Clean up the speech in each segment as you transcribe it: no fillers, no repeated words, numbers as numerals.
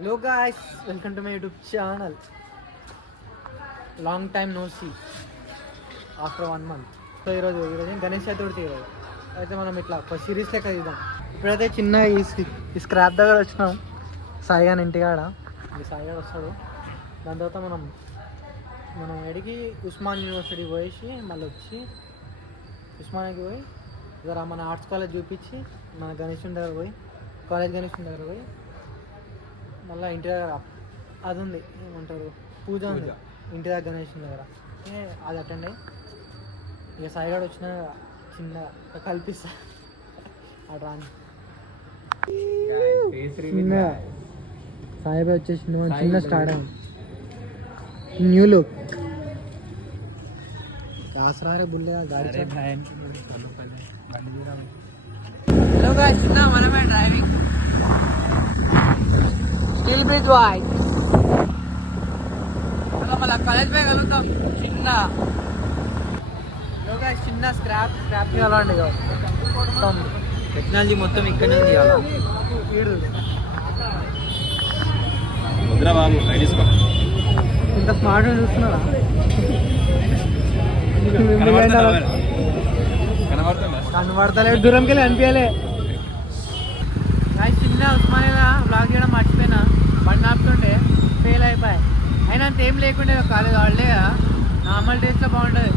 Hello guys, welcome to my YouTube channel. Long time no see. After 1 month. So ఈరోజు గణేష్ చతుర్థి అయితే మనం ఇట్లా ఒక సిరీస్ లెక్క చూద్దాం. ఇప్పుడైతే చిన్న ఈ స్క్రాప్ దగ్గర వచ్చినాం. సాయిగాని ఇంటికాడ ఈ సాయిగాడు వస్తాడు. దాని తర్వాత మనం ఎడికి ఉస్మాన్ యూనివర్సిటీ పోయేసి మళ్ళీ వచ్చి ఉస్మానియాకి పోయి జర మన ఆర్ట్స్ కాలేజ్ చూపించి మన గణేషుని దగ్గర పోయి కాలేజ్ గణేషుని దగ్గర పోయి మళ్ళీ ఇంటి దగ్గర అది ఉంది ఏమంటారు పూజ ఉంది ఇంటి దగ్గర గణేషుని దగ్గర అది అటెండ్ అయ్యి ఇక సాయిగాడు వచ్చిన చిన్న కల్పిస్తా అట్రా చిన్న సాయిబాబు వచ్చేసి చిన్న స్టార్ట్ అయింది న్యూ లుక్ కాసరారే బుల్లే గాడి హలో గాయ్స్ చిన్న మనమే డ్రైవింగ్ స్టీల్ బ్రిడ్జ్ బాయ్ అలా మళ్ళీ కాలేజ్ పోయి కలుగుతాం చిన్న చిన్న స్క్రాప్ తీయాలండి మొత్తం టెక్నాలజీ మొత్తం ఇక్కడనే ఉంది ఇంత స్మార్ట్ చూస్తున్నారా కనబడతలేదు దూరంకి వెళ్ళి అనిపించలే చిన్న ఉస్మానియా బ్లాగ్ చేయడం మర్చిపోయినా బండి ఆపుతుంటే ఫెయిల్ అయిపోయాయి అయినా అంత ఏం లేకుండే కాలేజ్ వాళ్ళే నార్మల్ డేస్లో బాగుంటుంది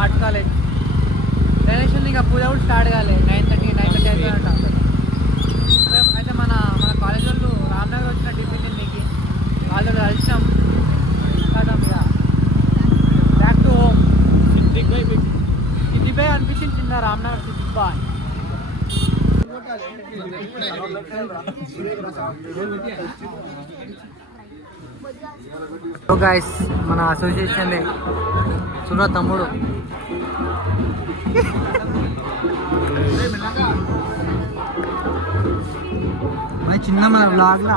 ఆర్ట్స్ కాలేజ్ గణేష్ ఇంకా పూజ కూడా స్టార్ట్ కాలే 9:30 అయిపోయిందంట అయితే మన కాలేజ్ వాళ్ళు రామ్నగర్ వచ్చిన టిఫిన్ నీకు వాళ్ళు కలిసినాం కదా బ్యాక్ టు హోమ్ సిద్దిపై అనిపించింది చిన్న రామ్నగర్ సిద్దిపై సో గైస్ మన అసోసియేషన్ చూడ తమ్ముడు చిన్న మన బ్లాగ్లా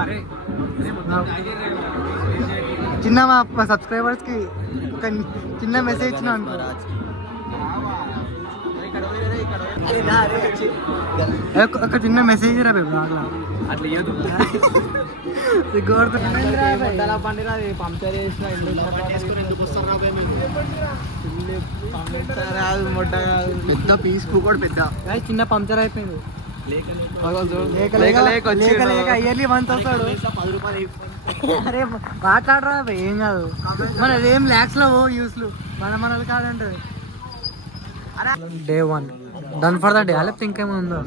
చిన్న మా సబ్స్క్రైబర్స్కి ఒక చిన్న మెసేజ్ ఇచ్చిన అనుకో ఒక చిన్న మెసేజ్ రా బ్లాగ్లా పంక్చర్ చేసిన పెద్ద పీస్ కూడా పెద్ద చిన్న పంక్చర్ అయిపోయింది ఇయర్లీ వన్స్ వస్తాడు 10 రూపాయలు అరే మాట్లాడరా ఏం కాదు మన ఏం ల్యాక్స్ లో యూస్లు మనది కాదంటది day 1 done for the day లేకపోతే ఇంకేమో ఉందో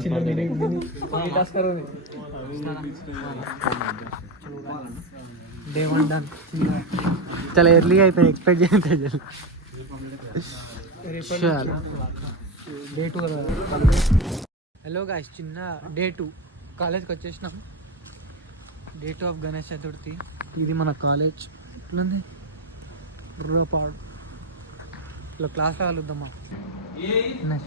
డే 1 డన్ చాలా ఎర్లీగా అయిపోయింది ఎక్స్పెక్ట్ చేయండి డే 2 హలో గాయ్స్ చిన్న డే 2 కాలేజ్కి వచ్చేసినాం డే 2 ఆఫ్ గణేష్ చతుర్థి ఇది మన కాలేజ్ ఎట్లుంది బుర్రపాడు ఇలా క్లాస్ కలుద్దామా -1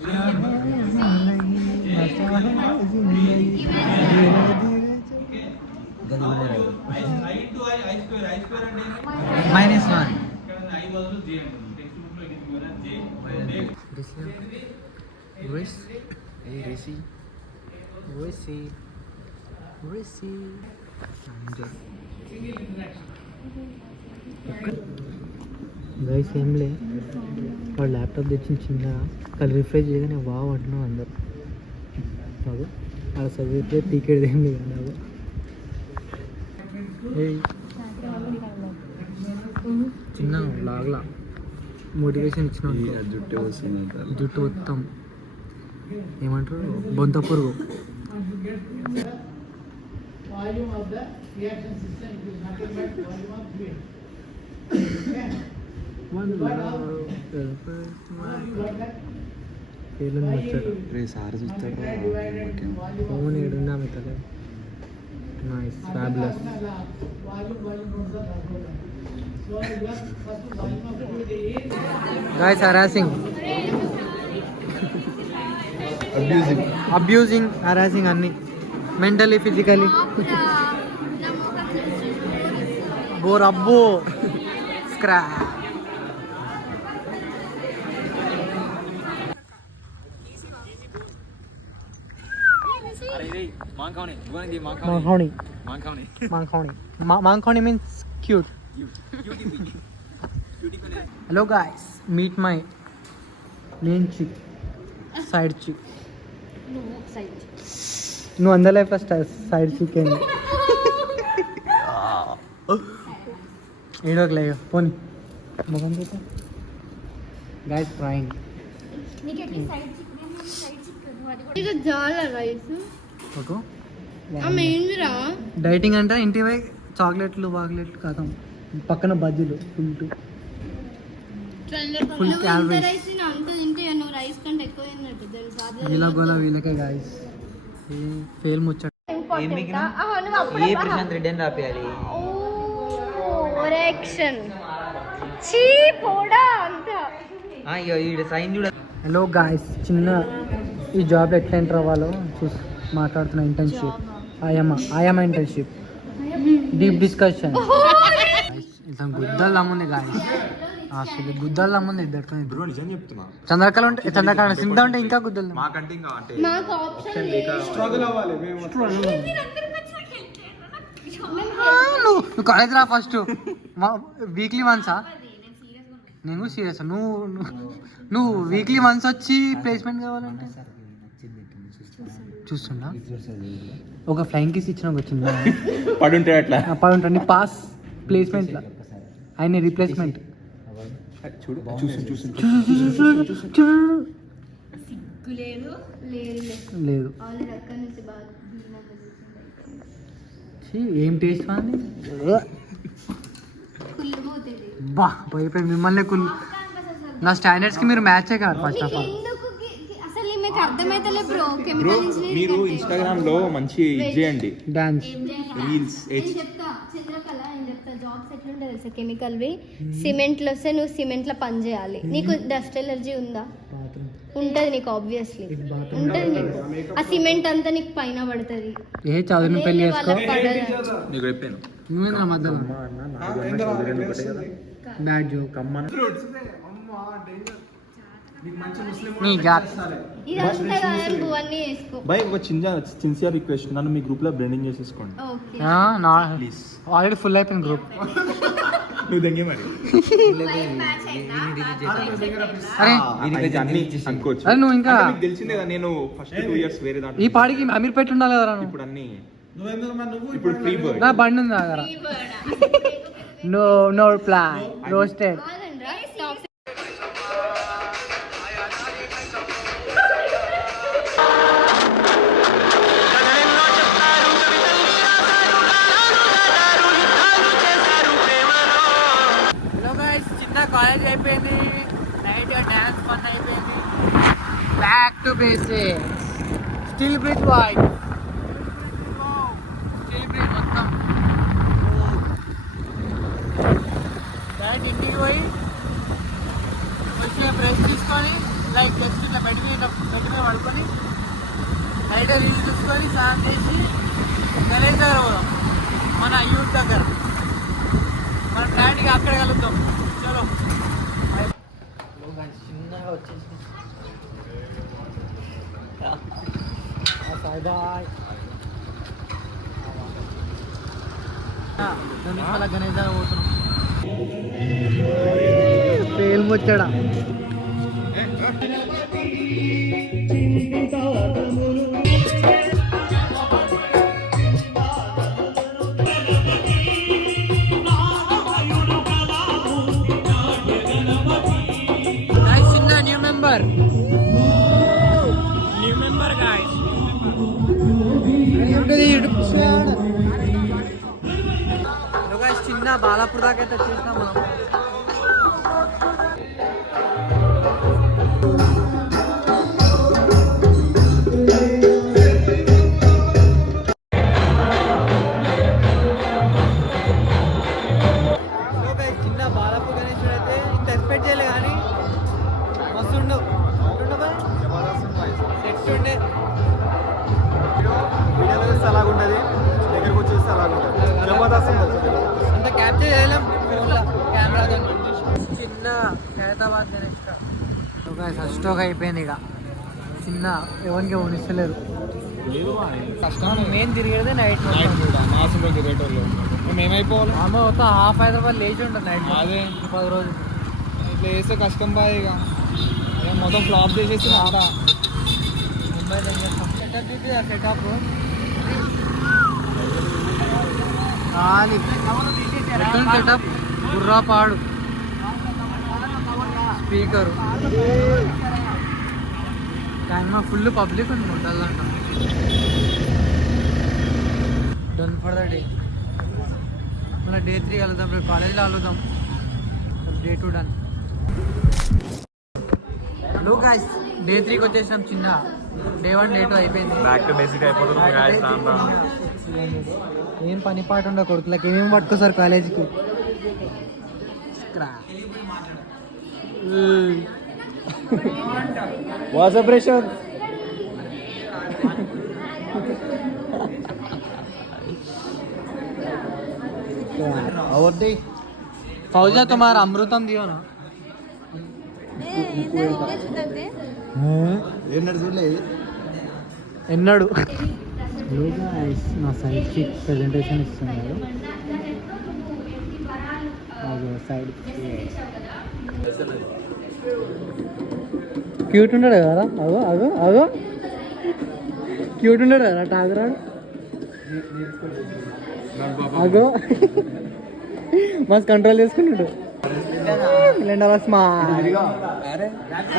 గైస్ ఏంలే వాడు ల్యాప్టాప్ తెచ్చిన చిన్న వాళ్ళు రిఫ్రెష్ చేయగానే వావ్ అంటున్నావు అందరు నాకు అలా చదివితే టీకెట్ ఏం లేదు నాకు చిన్న లాగ్లా మోటివేషన్ ఇచ్చిన జుట్టు మొత్తం ఏమంటారు బొంత పురుగు సార్ చూస్తాడు ఫోన్ ఏడున్నా మిగతా nice fabulous guys harassing abusing harassing అన్ని మెంటలీ ఫిజికలీ బోర్ అబ్బో స్క్రా మాంఖౌని మాంఖౌని means cute. Hello guys, meet my main chick, side chick. నువ్వు అందలే ఫస్ట్ సైడ్ చిక్ ఏంది ఏడోకలేదు పోనీ మొగం చూసా. Guys frying okay. డైటింగ్ అంటే ఇంటి పోయి చాక్లెట్లు వాక్లెట్లు కాదు, పక్కన బజ్జీలు ఫుల్ క్యాలరీస్. ఇలా గోలా వీళ్ళకే గాయస్ ఫెయిల్ ముచ్చట. ఏ ప్రశాంత్ రెడ్డి అని రాపియాలి. సైన్ చూడ. హలో గాయస్, చిన్న ఈ జాబ్ ఎట్లా ఎంటర్ అవ్వాలో చూసి మాట్లాడుతున్న ఇంటర్న్షిప్. ఆయమ్మ ఇంటర్న్షిప్ డీప్ డిస్కషన్. ఇట్లా గుద్దలు అమ్ముంది గాయస్, అసలు గుద్దలు అమ్ముంది ఇద్దరు. బ్రో నిజం చెప్తున్నా, చంద్రకళ ఉంటే చంద్రకళ సింధ ఉంటే ఇంకా గుద్దలు. మాకంటే ఇంకా అంటే నువ్వు కాలేజ్ రా ఫస్ట్. వీక్లీ వన్సా? నేను సీరియస్. నువ్వు వీక్లీ వన్స్ వచ్చి ప్లేస్మెంట్ కావాలంటే చూస్తున్నా. ఒక ఫ్లైంగ్ కిస్ ఇచ్చిన వచ్చిందా పడుంటే అట్లా పడుంటండి పాస్ ప్లేస్మెంట్ ఆయన రీప్లేస్మెంట్ చూడు చూసి లేదు. ఏం టేస్ట్ అని బా భయపోయింది మిమ్మల్ని కుల్. నా స్టాండర్డ్స్కి మీరు మ్యాచే కాదు ఫస్ట్ ఆఫ్ ఆల్. బ్రో మీరు ఇన్స్టాగ్రామ్ లో మంచి చేయండి డాన్స్ రీల్స్. జాబ్స్ ఎట్లుంటే తెలుసా, కెమికల్ వి సిమెంట్ లో వస్తే నువ్వు సిమెంట్ లో పని చేయాలి. నీకు డస్ట్ ఎలర్జీ ఉందా? ఉంటది నీకు, ఆబ్వియస్లీ ఉంటది నీకు. ఆ సిమెంట్ అంతా నీకు పైన పడుతుంది. ఏ చదువు పెళ్లి చేసుకో. నీకు చెప్పాను నువ్వేనా మధ్యలో బ్యాడ్ జోక్ బై. ఒక సిన్సియర్ రిక్వెస్ట్, నన్ను మీ గ్రూప్ లో బ్లెండింగ్ చేసేసుకోండి ప్లీజ్. ఆల్రెడీ ఫుల్ అయిపోయింది గ్రూప్. నువ్వు దెంగే మరి అరే అన్ని అనుకోవచ్చు. అరే నువ్వు ఇంకా మీకు తెలిసిందే కదా, నేను ఫస్ట్ 2 years వేరే దాంట్లో. ఈ పాడికి అమీర్ పెట్టి ఉండాలి కదా. ఇప్పుడు అన్ని ఇప్పుడు ఫ్రీ బర్డ్. నా బండి ఉంది దగ్గర. No plan roasted. కాలేజ్ అయిపోయింది, నైట్ డ్యాన్స్ ఫన్ అయిపోయింది. Back to basics. Still bridge boy, still bridge మొత్తం డైరెక్ట్ ఇంటికి పోయి వచ్చిన బ్రష్ తీసుకొని లైక్ జస్ట్ ఇట్లా బెడ్ మీద పడుకొని నైట్ రీల్స్ చూసుకొని స్నానం చేసి గణేష్ దగ్గర పోదాం, మన యూత్ దగ్గర. మన ఫ్లాట్కి అక్కడ కలుద్దాం. చలో చిన్నగా వచ్చేసి బాయ్ బాయ్. గణేష్ దగ్గర పోతున్నాం. పేలు వచ్చాడా చిన్న బాలాపూర్ దాకా అయితే వచ్చేసినాం మనం. చిన్న బాలాపూర్ గణేశుడు అయితే ఇంత ఎక్స్పెక్ట్ చేయలే కానీ మస్తు ఉండు. సెట్స్ ఉండే వీడియోలో చూస్తే అలాగుంటుంది, దగ్గరకు వచ్చేస్తే అలాగుంటుంది. జబర్దస్త్ అంత క్యాప్చర్ చేయలేం ఫోన్లో కెమెరాతో. చిన్న హైదరాబాద్ గణేష్ స్టోక్ అయిపోయింది. ఇక చిన్న ఎవరికి ఉనిస్తలేరు. కష్టం మెయిన్ తిరిగేదే నైట్ మాసం తిరిగేటోళ్ళు మేము ఏమైపోవాలి. అమ్మ మొత్తం హాఫ్ హైదరాబాద్ లేచి ఉంటుంది నైట్. అదే 10 రోజులు ఇట్లా వేస్తే కష్టం బాగా ఇక అదే మొత్తం ఫ్లాప్ చేసేసి ఆరా ముంబై చేస్తాం. సెటప్ సెటప్ గుర్రా పాడు స్పీకరు కానీ ఫుల్ పబ్లిక్ ఉంది ఉండాలంట. Done for the day. మళ్ళీ డే 3 కలుద్దాం. రేపు కాలేజ్లో కలుద్దాం. Day 2 done. Hello guys, day 3కి వచ్చేసినాం. చిన్న డే 1 డే 2 అయిపోయింది. బ్యాక్ టు బేసిక్ అయిపోతుంది గాయ్స్. ఏం పని పాట ఉండవు కొడుకులకి. ఏమేమి పట్టుకోసారు కాలేజీకి. వాసప్రెషన్ और दे फौजा तुम्हारा अमृतम दियो ना. ఎన్నడు నా సైడ్కి ప్రజెంటేషన్ ఇస్తున్నాడు. సైడ్ క్యూట్ ఉన్నాడు కదా. అగో అగో అగో క్యూట్ ఉన్నాడు కదా టాగరాడు. అగో మస్తు కంట్రోల్ చేసుకున్నాడు.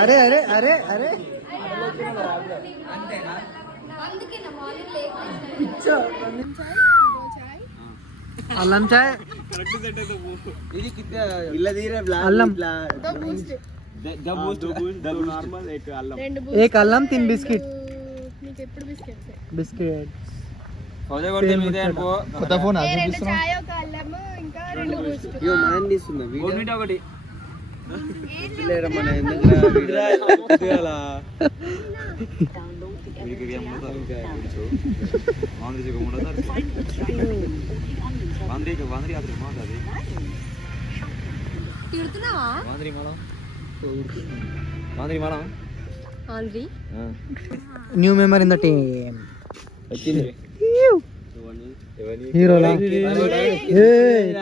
అరే అరే అరే అరే అల్లం చాయ్ అల్లం एक అల్లం 3 బిస్కెట్ బిస్కెట్. కొత్త ఫోన్ ఒకటి new member in the team. హీరోలా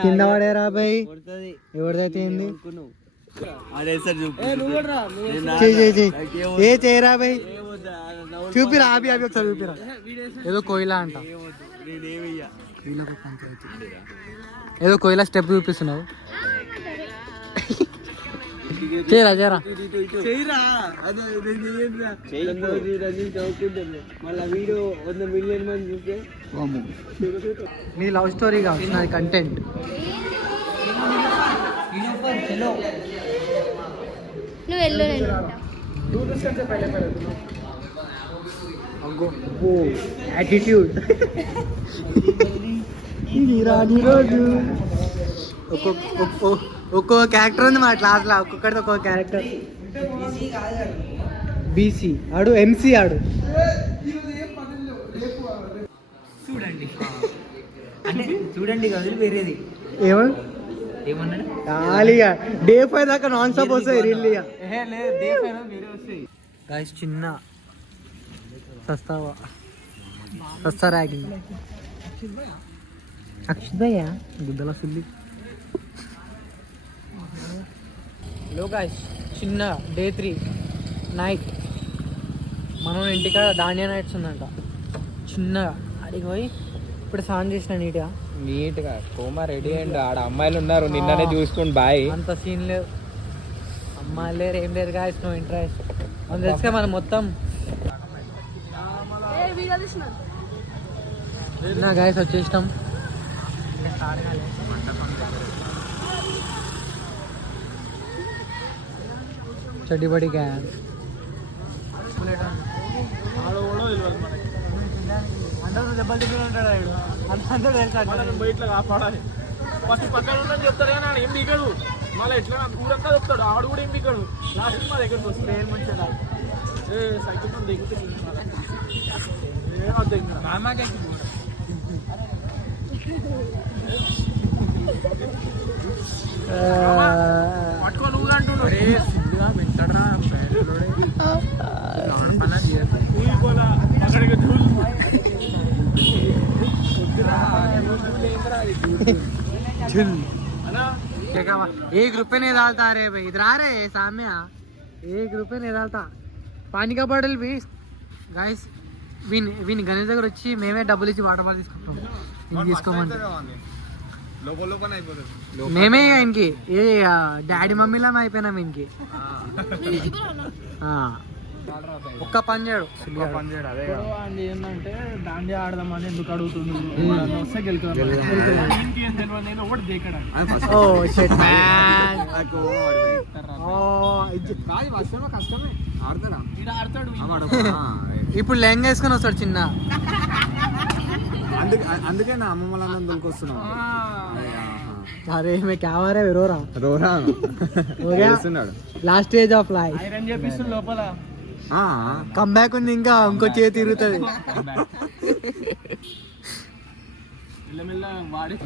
కింద పడేరా బాయ్. ఎవరిదైతే ఏంది ఏ చేయరా బాయ్. చూపిరా అభి అభి ఒకసారి చూపిరా. ఏదో కోయిలా అంట. ఏదో కోయిలా స్టెప్ చూపిస్తున్నావు. చేయరా చేయరా. నీ లవ్ స్టోరీగా వచ్చినది కంటెంట్. నువ్వు వెళ్ళు. యాటిట్యూడ్ ఒక్కో క్యారెక్టర్ ఉంది మా క్లాస్లో. ఒక్కొక్కటి ఒక్కొక్క క్యారెక్టర్. బీసీ ఆడు, ఎంసీ ఆడు. చూడండి అంటే చూడండి కాదు వేరేది ఏమన్నాడు. ఖాళీగా డే 5 దాకా నాన్ స్టాప్ వస్తాయి రీల్గా. గాయ్స్ చిన్న సస్తా ర్యాగింగ్. అక్షితయ్య గుద్దల సుల్లి. హలో గాయ్స్, చిన్న డే 3 నైట్. మనం ఇంటికాడ ధాన్య నైట్స్ ఉందంట. చిన్నగా అడిగి పోయి ఇప్పుడు స్నానం చేసిన నీట్గా కోమా రెడీ అండ్ ఆడ అమ్మాయిలు ఉన్నారు. నిన్ననే చూసుకుని బాయ్. అంత సీన్ లేదు. అమ్మాయిలు లేరు ఏం లేదు గాయస్. No interest. మనం తెలుసుగా మనం మొత్తం నా గాయస్ వచ్చేసినాం. చెడ్డిబడి గ్యాంగ్ అందరూ దెబ్బలు తిరుగుతూ ఉంటాడు. అందరూ తెలుసు ఇట్లా కాపాడాలి. ఫస్ట్ పక్కన ఉందని చెప్తారు కానీ ఏం దిగడు. మళ్ళీ ఎట్లా ఊరంతా చెప్తాడు. ఆడు కూడా ఏం దిగడు. లాస్ట్ మా దగ్గరకు వస్తుంది. ఏం మంచిగా సైకిల్ దిగుతుంది. పట్టుకొని ఊరంటున్నాడు. వింటాడా एक रुपये नहीं डालता रे भाई इधर आ रहे साम्या 1 रुपये नहीं डालता पानी का బాటిల్ भी गाइस వీని గణేష్ దగ్గర వచ్చి మేమే డబ్బులు ఇచ్చి వాటర్ బాటిల్ తీసుకుంటాం ఇది తీసుకోమంటే మేమే ఇంకి ఏ డాడీ మమ్మీలా అయిపోయినాం ఇంకి ఒక్క పని చేయడు ఏంటంటే దాండి ఆడదామని ఎందుకు అడుగుతుంది వస్తే గెలుకుదాం ఓ షిట్ మ్యాన్ కష్టమే ఆడతాడు ఇప్పుడు లెంగ వేసుకొని వస్తాడు చిన్న అందుకే నా అమ్మమ్మ వాళ్ళందరం దొరికొస్తున్నాం అరే మే క్యామరా రోరా రోరా last stage of life iron చేపిస్తుంది లోపల కమ్ బ్యాక్ ఉంది ఇంకా ఇంకో చేతి తిరుగుతుంది మెల్లమెల్ల వాడి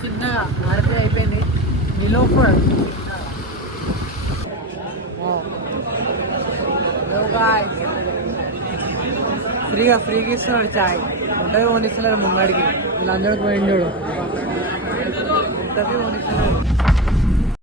చిన్నగా ఆర్పీ అయిపోయింది నిలోఫర్ ఫ్రీగా ఇస్తున్నాడు చాయ్ ఉంటుంది కొనిస్తున్నారు ముంగడికి వీళ్ళందరికీ పోయింది చూడు ఉంటుంది కొనిస్తున్నారు